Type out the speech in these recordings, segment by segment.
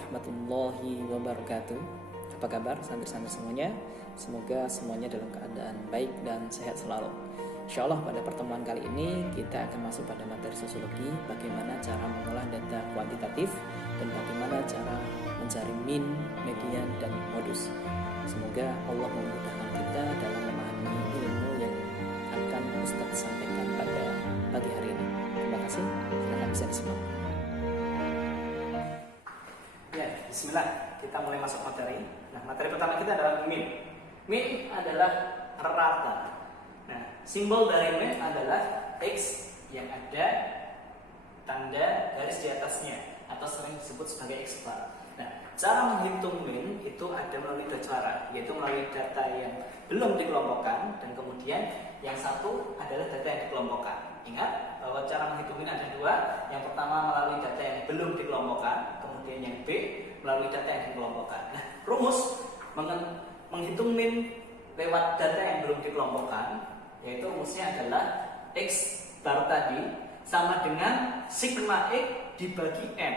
warahmatullahi wabarakatuh. Apa kabar santri-santri semuanya? Semoga semuanya dalam keadaan baik dan sehat selalu. Insya Allah pada pertemuan kali ini kita akan masuk pada materi sosiologi, bagaimana cara mengolah data kuantitatif dan bagaimana cara mencari min, median, dan modus. Semoga Allah memudahkan kita dalam memahami ilmu yang akan Ustadz sampaikan pada pagi hari ini. Terima kasih, silahkan bisa disimak. Ya, bismillah, kita mulai masuk materi. Nah, materi pertama kita adalah min. Min adalah rata. Nah, simbol dari min adalah X yang ada tanda garis di atasnya atau sering disebut sebagai X bar. Nah, cara menghitung min itu ada melalui dua cara, yaitu melalui data yang belum dikelompokkan dan kemudian yang satu adalah data yang dikelompokkan. Ingat bahwa cara menghitung min ada dua. Yang pertama melalui data yang belum dikelompokkan, kemudian yang B melalui data yang dikelompokkan. Nah, rumus menghitung min lewat data yang belum dikelompokkan, yaitu rumusnya adalah X bar tadi sama dengan sigma X dibagi M.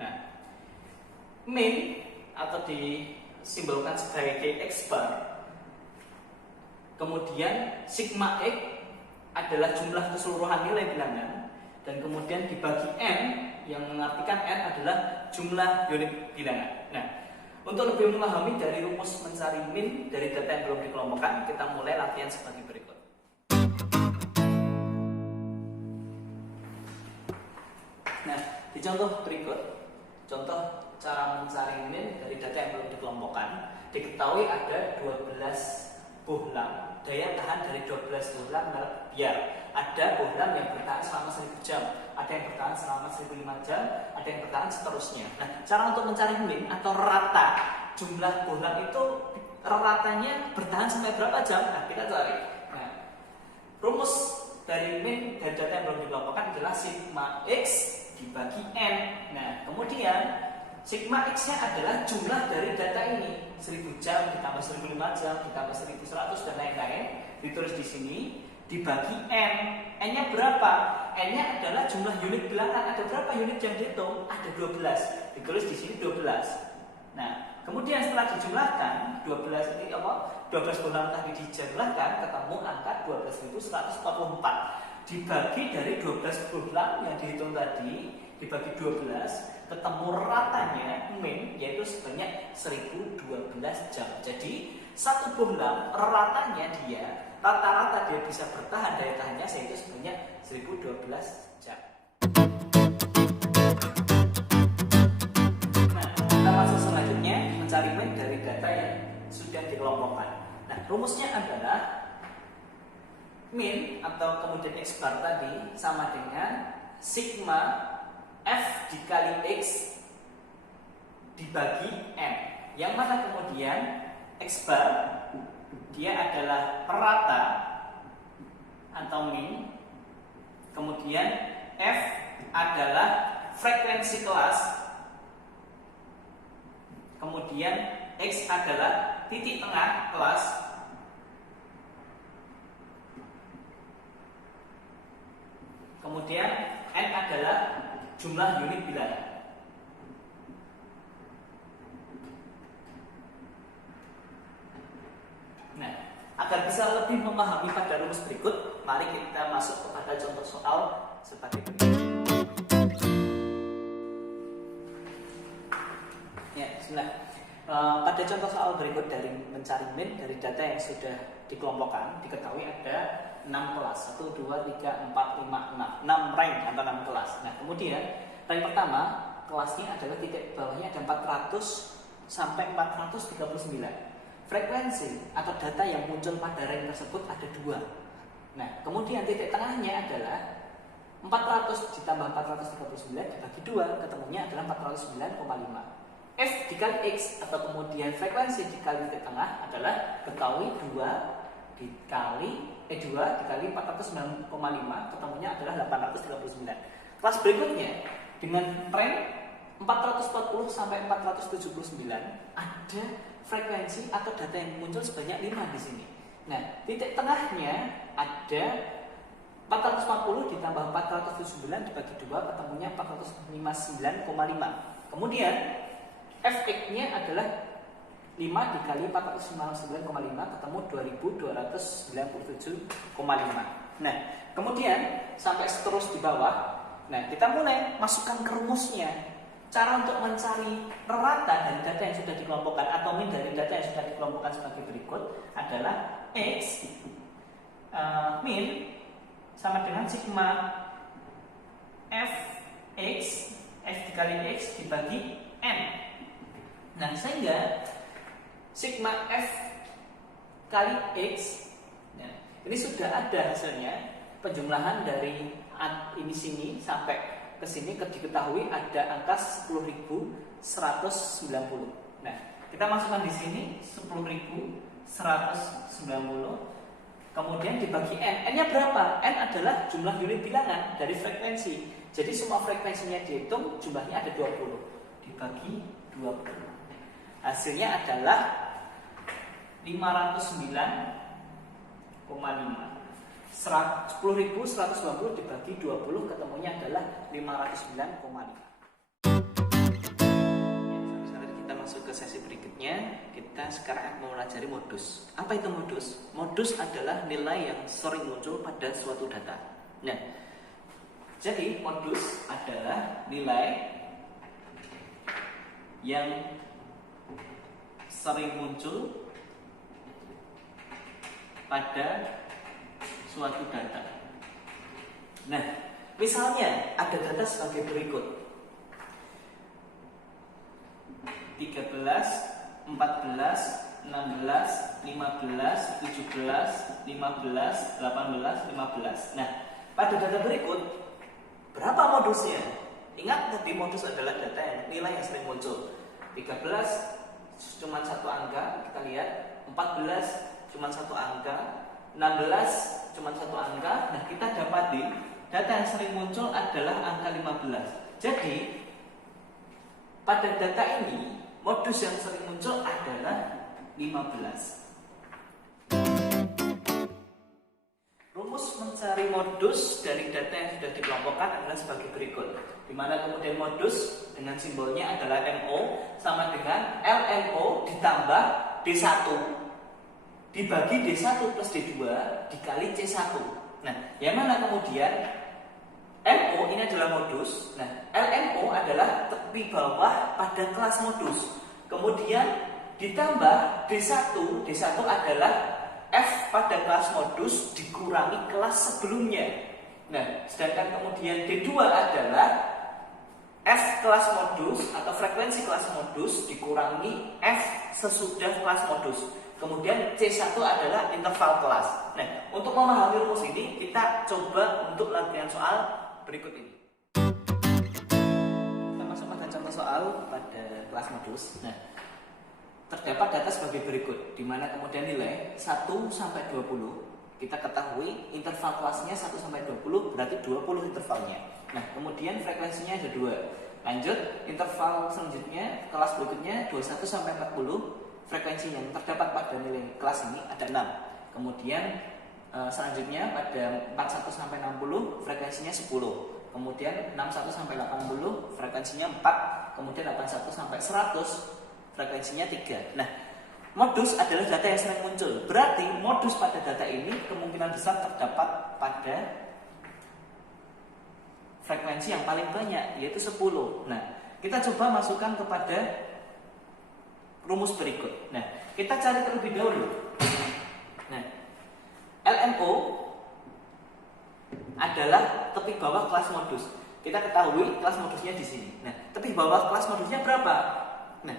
Nah, min atau disimbolkan sebagai X bar, kemudian sigma X adalah jumlah keseluruhan nilai bilangan, dan kemudian dibagi M yang mengartikan N adalah jumlah unit bilangan. Nah, untuk lebih memahami dari rumus mencari min dari data yang belum dikelompokkan, kita mulai latihan sebagai berikut. Nah, di contoh berikut, contoh cara mencari min dari data yang belum dikelompokkan, diketahui ada 12 bohlam, daya tahan dari 12 bohlam biar ada bohlam yang bertahan selama 1000 jam, ada yang bertahan selama 1005 jam, ada yang bertahan seterusnya. Nah, cara untuk mencari min atau rata jumlah bohlam itu ratanya bertahan sampai berapa jam? Nah, kita cari. Nah, rumus dari min dari data yang belum dikelompokkan adalah sigma X dibagi N. Nah, kemudian sigma X-nya adalah jumlah dari data ini, 1000 jam ditambah 1005 jam ditambah 1100 dan lain-lain, ditulis di sini dibagi N. N-nya berapa? N-nya adalah jumlah unit bilangan. Ada berapa unit yang dihitung? Ada 12. Ditulis di sini 12. Nah, kemudian setelah dijumlahkan 12 ini apa? 12 bohlam tadi dijumlahkan ketemu angka 12.144. Dibagi dari 12 bohlam yang dihitung tadi dibagi 12 ketemu ratanya min, yaitu sebanyak 1012 jam. Jadi satu bohlam ratanya rata-rata dia bisa bertahan daya tahannya yaitu sebanyak 1012 jam. Nah, kita masuk selanjutnya mencari min dari data yang sudah dikelompokkan. Nah, rumusnya adalah min atau kemudian X bar tadi sama dengan sigma F dikali X dibagi M, yang mana kemudian X bar dia adalah perata atau min, kemudian F adalah frekuensi kelas, kemudian X adalah titik tengah kelas, kemudian N adalah jumlah unit bilangan. Nah, agar bisa lebih memahami pada rumus berikut, mari kita masuk kepada contoh soal sebagai berikut. Ya, bismillah. Pada contoh soal berikut dari mencari min dari data yang sudah dikelompokkan, diketahui ada 6 kelas, 1, 2, 3, 4, 5, 6 rank atau 6 kelas. Nah, kemudian rank pertama kelasnya adalah titik bawahnya ada 400 sampai 439. Frekuensi atau data yang muncul pada rank tersebut ada 2. Nah, kemudian titik tengahnya adalah 400 ditambah 439 dibagi 2, ketemunya adalah 409,5. F dikali X atau kemudian frekuensi dikali titik tengah adalah ketahui 2 dikali 409,5, ketemunya adalah 839. Kelas berikutnya dengan rank 440 sampai 479 ada frekuensi atau data yang muncul sebanyak 5 di sini. Nah, titik tengahnya ada 440 ditambah 479 dibagi 2, ketemunya 459,5. Kemudian Fx-nya adalah 5 dikali 459,5 ketemu 2297,5. Nah, kemudian sampai terus di bawah. Nah, kita mulai masukkan ke rumusnya. Cara untuk mencari rata dari data yang sudah dikelompokkan atau min dari data yang sudah dikelompokkan sebagai berikut adalah X min sama dengan sigma Fx, F dikali X dibagi N. Nah, sehingga sigma F kali X, nah, ini sudah ada hasilnya. Penjumlahan dari ini sini sampai ke sini diketahui ada angka 10.190. Nah, kita masukkan di sini 10.190. Kemudian dibagi N. N-nya berapa? N adalah jumlah unit bilangan dari frekuensi. Jadi semua frekuensinya dihitung, jumlahnya ada 20. Dibagi 20. Hasilnya adalah 509,5. 10.190 dibagi 20 ketemunya adalah 509,5. Sekarang kita masuk ke sesi berikutnya. Kita sekarang akan mempelajari modus. Apa itu modus? Modus adalah nilai yang sering muncul pada suatu data. Nah, jadi modus adalah nilai yang sering muncul pada suatu data. Nah, misalnya ada data sebagai berikut: 13, 14, 16, 15, 17, 15, 18, 15. Nah, pada data berikut berapa modusnya? Ingat tadi modus adalah data yang nilai yang sering muncul. 13 cuma satu angka, kita lihat. 14 cuma satu angka. 16 cuma satu angka. Nah, kita dapati data yang sering muncul adalah angka 15. Jadi pada data ini modus yang sering muncul adalah 15. Rumus mencari modus dari data yang sudah dikelompokkan adalah sebagai berikut. Di mana kemudian modus dengan simbolnya adalah MO sama dengan LMO ditambah D1 dibagi D1 plus D2 dikali C1. Nah, yang mana kemudian MO ini adalah modus. Nah, LMO adalah tepi bawah pada kelas modus. Kemudian ditambah D1. D1 adalah F pada kelas modus dikurangi kelas sebelumnya. Nah, sedangkan kemudian D2 adalah F kelas modus atau frekuensi kelas modus dikurangi F sesudah kelas modus. Kemudian C1 adalah interval kelas. Nah, untuk memahami rumus ini, kita coba untuk latihan soal berikut ini. Kita masuk pada contoh soal pada kelas modus. Nah, terdapat data sebagai berikut, di mana kemudian nilai 1 sampai 20. Kita ketahui interval kelasnya 1 sampai 20, berarti 20 intervalnya. Nah, kemudian frekuensinya ada 2. Lanjut, interval selanjutnya, kelas berikutnya 21 sampai 40. Frekuensinya yang terdapat pada nilai kelas ini ada 6. Kemudian selanjutnya pada 41 sampai 60 frekuensinya 10. Kemudian 61 sampai 80 frekuensinya 4. Kemudian 81 sampai 100 frekuensinya 3. Nah, modus adalah data yang sering muncul. Berarti modus pada data ini kemungkinan besar terdapat pada frekuensi yang paling banyak, yaitu 10. Nah, kita coba masukkan kepada rumus berikut. Nah, kita cari terlebih dahulu. Nah, LMO adalah tepi bawah kelas modus. Kita ketahui kelas modusnya di sini. Nah, tepi bawah kelas modusnya berapa? Nah,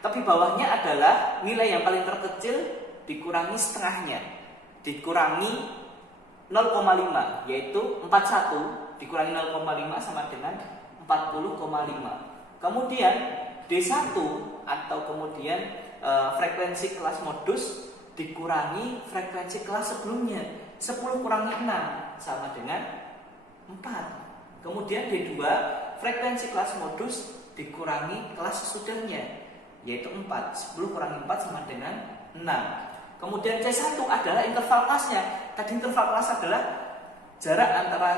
tepi bawahnya adalah nilai yang paling terkecil dikurangi setengahnya. Dikurangi 0,5, yaitu 41 dikurangi 0,5 sama dengan 40,5. Kemudian D1 atau kemudian frekuensi kelas modus dikurangi frekuensi kelas sebelumnya. 10 kurangi 6 sama dengan 4. Kemudian D2 frekuensi kelas modus dikurangi kelas sesudahnya, yaitu 4. 10 kurangi 4 sama dengan 6. Kemudian C1 adalah interval kelasnya. Tadi interval kelas adalah jarak antara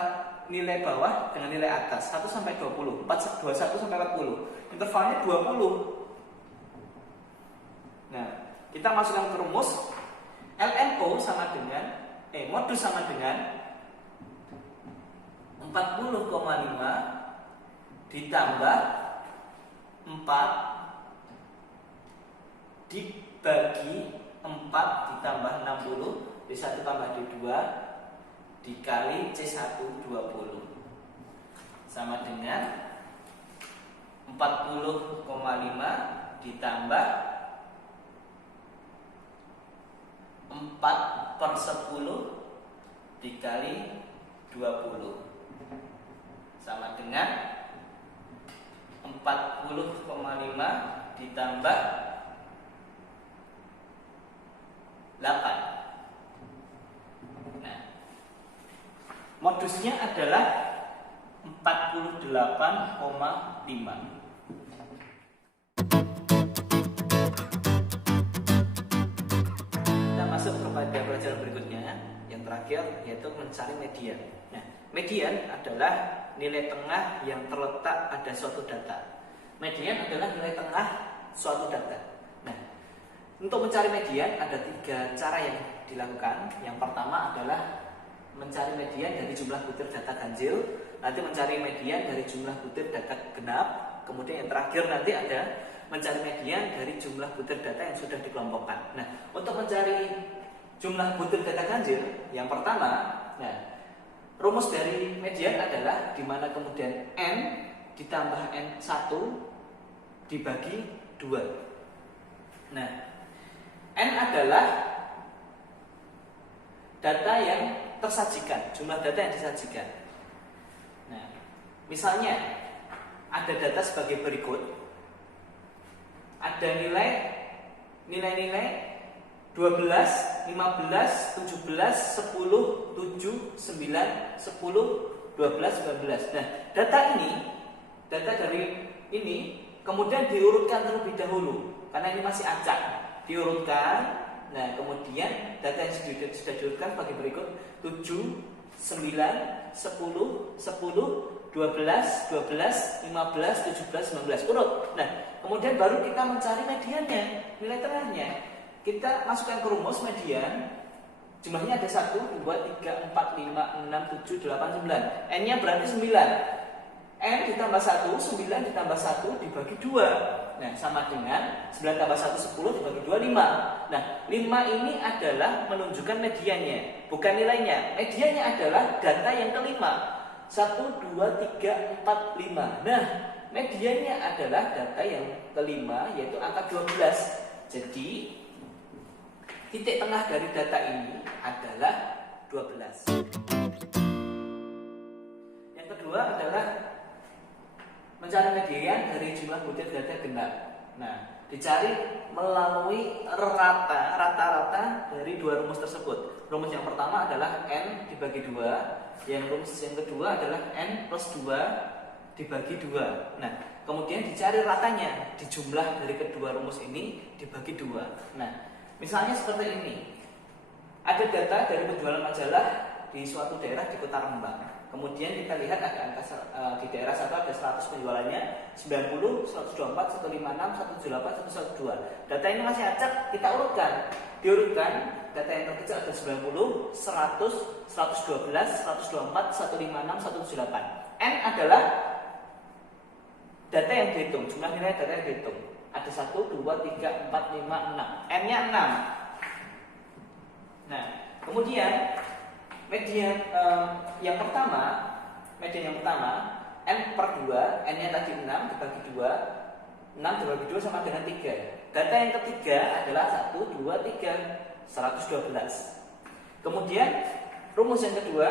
nilai bawah dengan nilai atas 1 sampai 20, 21 sampai 40. Intervalnya 20. Nah, kita masukkan ke rumus. LMO sama dengan modus sama dengan 40,5 ditambah 4 dibagi 4 ditambah 60 D1 tambah D2 dikali C1 20 sama dengan 40,5 ditambah 4/10 dikali 20 sama dengan 40,5 ditambah 8. Nah, modusnya adalah 48,5. Kita masuk kepada pelajaran berikutnya, yang terakhir yaitu mencari median. Nah, median adalah nilai tengah yang terletak pada suatu data. Median adalah nilai tengah suatu data. Nah, untuk mencari median ada 3 cara yang dilakukan. Yang pertama adalah mencari median dari jumlah butir data ganjil, nanti mencari median dari jumlah butir data genap, kemudian yang terakhir nanti ada mencari median dari jumlah butir data yang sudah dikelompokkan. Nah, untuk mencari jumlah butir data ganjil, yang pertama, rumus dari median adalah di mana kemudian N ditambah N1 dibagi 2. Nah, N adalah data yang tersajikan, jumlah data yang disajikan. Nah, misalnya ada data sebagai berikut. Ada nilai-nilai 12, 15, 17, 10, 7, 9, 10, 12, 19. Nah, data dari ini kemudian diurutkan terlebih dahulu karena ini masih acak. Diurutkan. Nah, kemudian data yang sudah diurutkan sebagai berikut: 7, 9, 10, 10, 12, 12, 15, 17, 19. Urut. Nah, kemudian baru kita mencari mediannya, nilai tengahnya. Kita masukkan ke rumus median. Jumlahnya ada 1, 2, 3, 4, 5, 6, 7, 8, 9. N-nya berarti 9. N ditambah 1, 9 ditambah 1 dibagi 2. Nah, sama dengan 9 tambah 1, 10 dibagi 2, 5. Nah, 5 ini adalah menunjukkan mediannya, bukan nilainya. Mediannya adalah data yang kelima. 1, 2, 3, 4, 5. Nah, mediannya adalah data yang kelima, yaitu angka 12. Jadi titik tengah dari data ini adalah 12. Yang kedua adalah mencari median dari jumlah butir data genap. Nah, dicari melalui rata-rata dari 2 rumus tersebut. Rumus yang pertama adalah N dibagi 2. Rumus yang kedua adalah N plus 2 dibagi 2. Nah, kemudian dicari ratanya di jumlah dari kedua rumus ini dibagi 2. Nah, misalnya seperti ini. Ada data dari penjualan majalah di suatu daerah di Kota Rembang. Kemudian kita lihat ada angka di daerah satu ada 100 penjualannya, 90, 124, 156, 178, 112. Data ini masih acak, kita urutkan. Diurutkan, data yang terkecil ada 90, 100, 112, 124, 156, 178. N adalah data yang dihitung, jumlah nilai data yang dihitung. Ada 1, 2, 3, 4, 5, 6. N-nya 6. Nah, kemudian median yang pertama N per 2, N-nya tadi 6 dibagi 2. 6 dibagi 2 sama dengan 3. Data yang ketiga adalah 1, 2, 3, 112. Kemudian rumus yang kedua,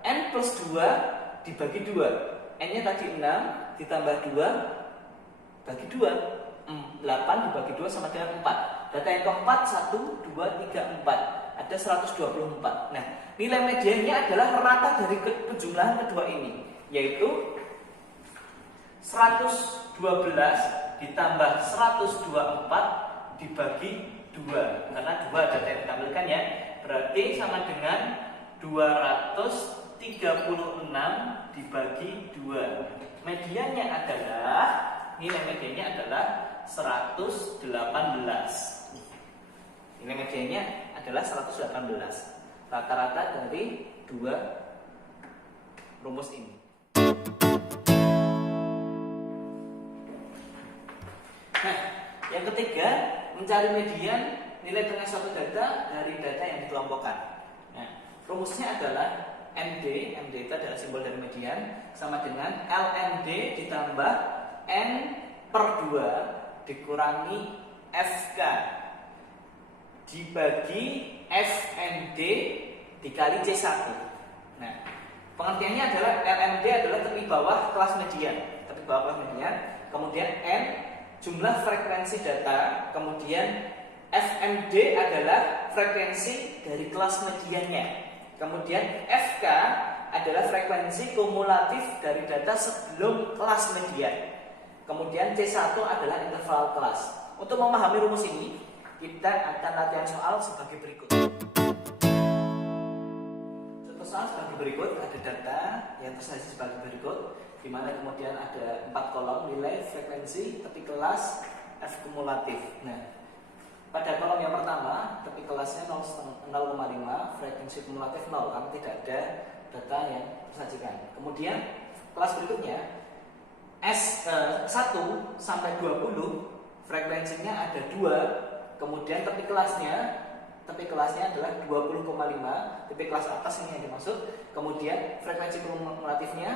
N plus 2 dibagi 2. N-nya tadi 6 ditambah 2 bagi 2. 8 dibagi 2 sama dengan 4. Data yang keempat 1, 2, 3, 4. Ada 124. Nah, nilai mediannya adalah rata dari penjumlahan kedua ini, yaitu 112 ditambah 124 dibagi 2. Karena 2 data yang ditampilkan ya, berarti sama dengan 236 dibagi 2. Nilai mediannya adalah 118. Nilai mediannya adalah 118. Rata-rata dari dua rumus ini. Nah, yang ketiga, mencari median nilai tengah suatu data dari data yang dikelompokkan. Nah, rumusnya adalah MD itu adalah simbol dari median, sama dengan LMD ditambah N per 2 dikurangi FK dibagi FND dikali C1. Nah, pengertiannya adalah LMD adalah tepi bawah kelas median, kemudian N jumlah frekuensi data, kemudian FMD adalah frekuensi dari kelas mediannya, kemudian FK adalah frekuensi kumulatif dari data sebelum kelas median, kemudian C1 adalah interval kelas. Untuk memahami rumus ini, kita akan latihan soal sebagai berikut. Contoh soal sebagai berikut, ada data yang tersaji sebagai berikut, di mana kemudian ada 4 kolom nilai frekuensi tepi kelas F kumulatif. Nah, pada kolom yang pertama tepi kelasnya 0,5, frekuensi kumulatif 0, karena tidak ada data yang tersajikan. Kemudian kelas berikutnya S1 sampai 20 frekuensinya ada 2, kemudian tepi kelasnya adalah 20,5, tepi kelas atas ini yang dimaksud. Kemudian frekuensi kumulatifnya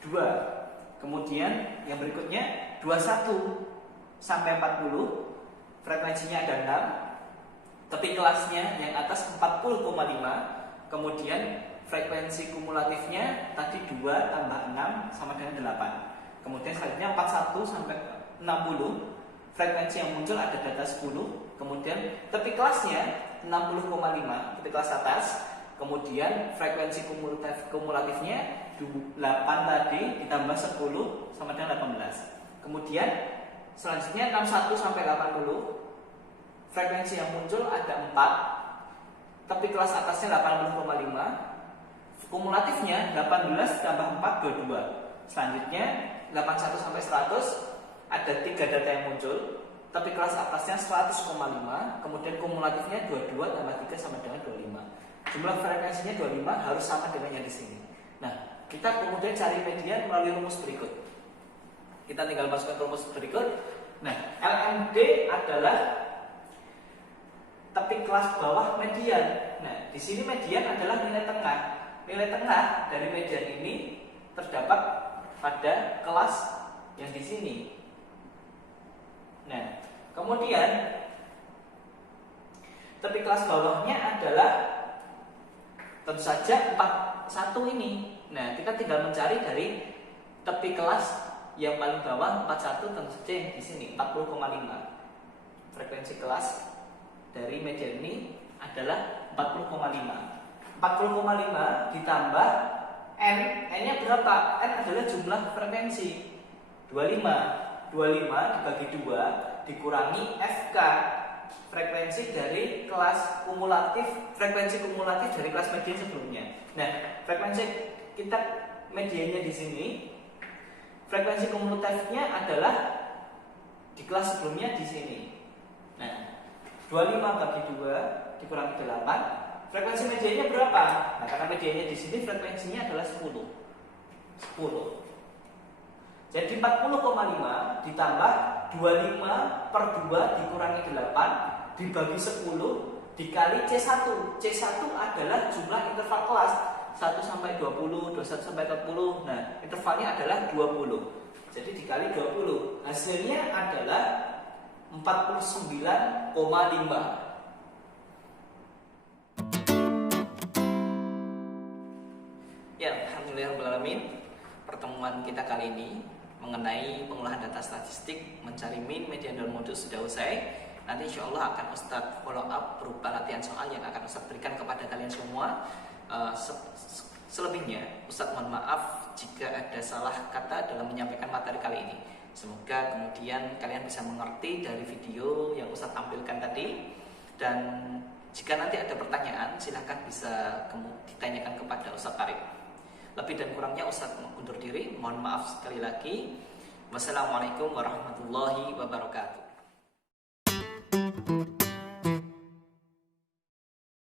2. Kemudian yang berikutnya 21 sampai 40, frekuensinya ada 6, tepi kelasnya yang atas 40,5, kemudian frekuensi kumulatifnya tadi 2 tambah 6 sama dengan 8. Kemudian selanjutnya 41 sampai 60, frekuensi yang muncul ada data 10, kemudian tepi kelasnya 60,5, tepi kelas atas, kemudian frekuensi kumulatifnya 8 tadi ditambah 10 sama dengan 18. Kemudian selanjutnya 61 sampai 80, frekuensi yang muncul ada 4, tepi kelas atasnya 80,5, kumulatifnya 18 tambah 4 22. Selanjutnya 81 sampai 100, ada 3 data yang muncul, tapi kelas atasnya 100,5, kemudian kumulatifnya 22 tambah 3 sama dengan 25. Jumlah frekuensinya 25 harus sama dengan yang di sini. Nah, kita kemudian cari median melalui rumus berikut. Kita tinggal masukkan rumus berikut. Nah, LMD adalah tepi kelas bawah median. Nah, di sini median adalah nilai tengah. Nilai tengah dari median ini terdapat pada kelas yang di sini. Nah, kemudian tepi kelas bawahnya adalah tentu saja 41 ini. Nah, kita tinggal mencari dari tepi kelas yang paling bawah 41, tentu saja yang di sini 40,5. Frekuensi kelas dari median ini adalah 40,5. 40,5 ditambah N-nya berapa? N adalah jumlah frekuensi 25 dibagi 2 dikurangi FK, frekuensi dari kelas kumulatif, frekuensi kumulatif dari kelas median sebelumnya. Nah, frekuensi kita mediannya di sini, frekuensi kumulatifnya adalah di kelas sebelumnya di sini. Nah, 25 bagi 2 dikurangi 8, frekuensi mediannya berapa? Nah, karena mediannya di sini frekuensinya adalah 10. Jadi 40,5 ditambah 25 per 2 dikurangi 8 dibagi 10 dikali C1. C1 adalah jumlah interval kelas 1 sampai 20, 21 sampai 40. Nah, intervalnya adalah 20. Jadi dikali 20. Hasilnya adalah 49,5. Ya, alhamdulillahirobbilalamin. Pertemuan kita kali ini mengenai pengolahan data statistik mencari mean, median, dan modus sudah usai. Nanti insya Allah akan Ustadz follow up berupa latihan soal yang akan Ustadz berikan kepada kalian semua. Selebihnya Ustadz mohon maaf jika ada salah kata dalam menyampaikan materi kali ini. Semoga kemudian kalian bisa mengerti dari video yang Ustadz tampilkan tadi. Dan jika nanti ada pertanyaan silahkan bisa ditanyakan kepada Ustadz Arif. Lebih dan kurangnya Ustadz undur diri. Mohon maaf sekali lagi. Wassalamualaikum warahmatullahi wabarakatuh.